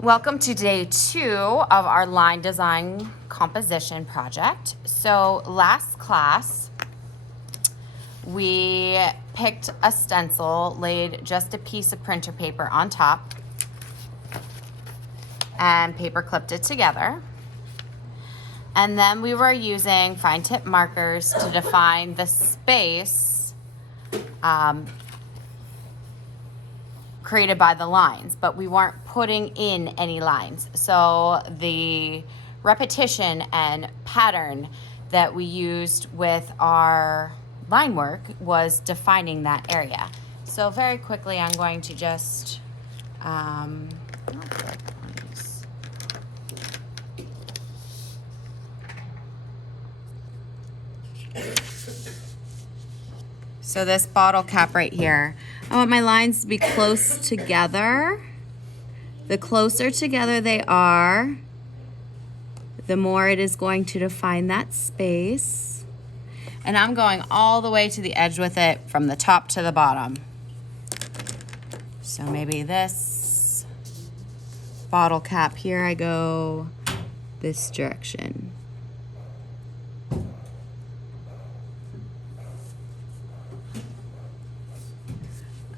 Welcome to day 2 of our line design composition project. So last class, we picked a stencil, laid just a piece of printer paper on top, and paper clipped it together. And then we were using fine tip markers to define the space created by the lines, but we weren't putting in any lines. So the repetition and pattern that we used with our line work was defining that area. So very quickly, I'm going to just so this bottle cap right here, I want my lines to be close together. The closer together they are, the more it is going to define that space. And I'm going all the way to the edge with it from the top to the bottom. So maybe this bottle cap here, I go this direction.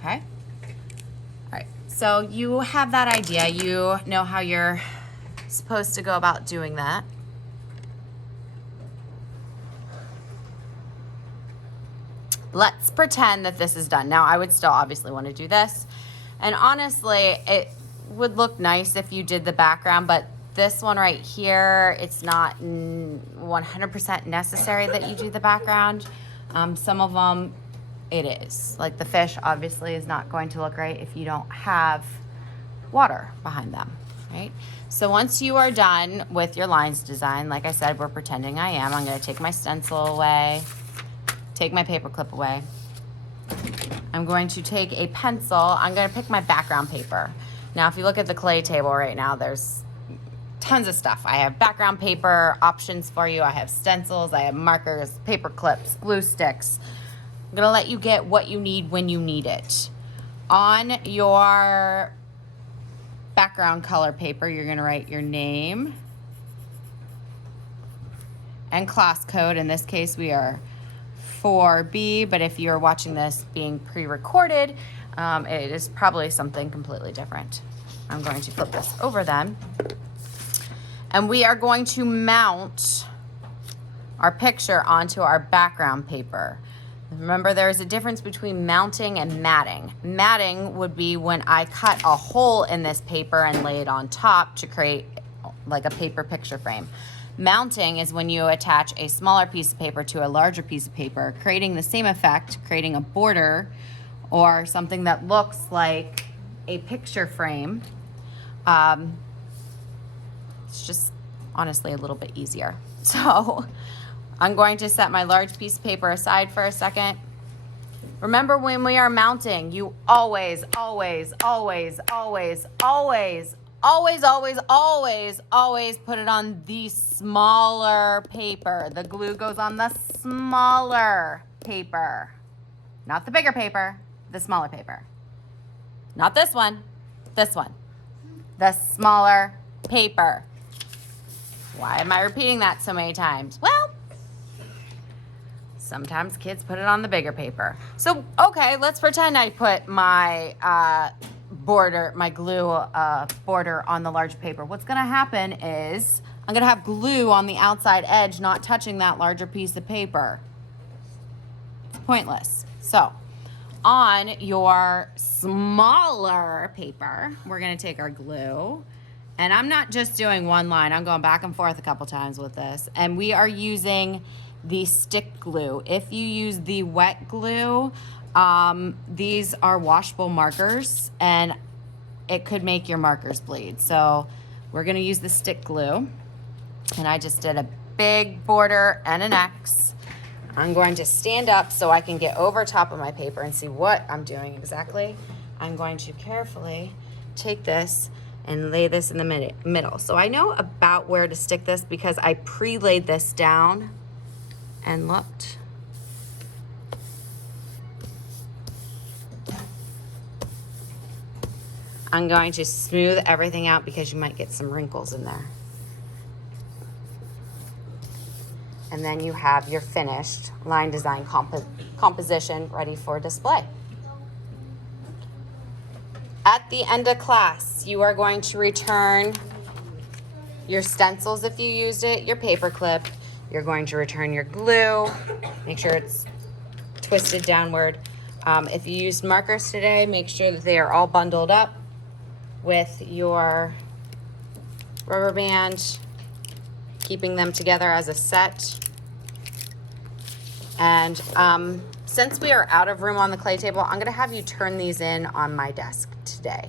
Okay. All right. So you have that idea. You know how you're supposed to go about doing that. Let's pretend that this is done. Now, I would still obviously want to do this. And honestly, it would look nice if you did the background, but this one right here, it's not 100% necessary that you do the background. Some of them, it is. Like the fish obviously is not going to look right if you don't have water behind them, right? So once you are done with your lines design, like I said, we're pretending I am. I'm gonna take my stencil away, take my paper clip away. I'm going to take a pencil. I'm gonna pick my background paper. Now, if you look at the clay table right now, there's tons of stuff. I have background paper options for you. I have stencils, I have markers, paper clips, glue sticks. I'm gonna let you get what you need when you need it. On your background color paper, you're gonna write your name and class code. In this case, we are 4B, but if you're watching this being pre-recorded, it is probably something completely different. I'm going to flip this over then. And we are going to mount our picture onto our background paper. Remember, there's a difference between mounting and matting. Matting would be when I cut a hole in this paper and lay it on top to create like a paper picture frame. Mounting is when you attach a smaller piece of paper to a larger piece of paper, creating the same effect, creating a border or something that looks like a picture frame. It's just honestly a little bit easier. So I'm going to set my large piece of paper aside for a second. Remember, when we are mounting, you always, always, always, always, always, always, always, always, always put it on the smaller paper. The glue goes on the smaller paper, not the bigger paper, the smaller paper. Not this one, the smaller paper. Why am I repeating that so many times? Well, sometimes kids put it on the bigger paper. So, okay, let's pretend I put my my glue border on the large paper. What's gonna happen is I'm gonna have glue on the outside edge, not touching that larger piece of paper. It's pointless. So, on your smaller paper, we're gonna take our glue, and I'm not just doing one line, I'm going back and forth a couple times with this, and we are using the stick glue. If you use the wet glue, these are washable markers and it could make your markers bleed. So we're gonna use the stick glue, and I just did a big border and an X. I'm going to stand up so I can get over top of my paper and see what I'm doing exactly. I'm going to carefully take this and lay this in the middle. So I know about where to stick this because I pre-laid this down and looked. I'm going to smooth everything out because you might get some wrinkles in there. And then you have your finished line design composition ready for display. At the end of class, you are going to return your stencils if you used it, your paper clip. You're going to return your glue. Make sure it's twisted downward. If you used markers today, make sure that they are all bundled up with your rubber band, keeping them together as a set. And since we are out of room on the clay table, I'm gonna have you turn these in on my desk today.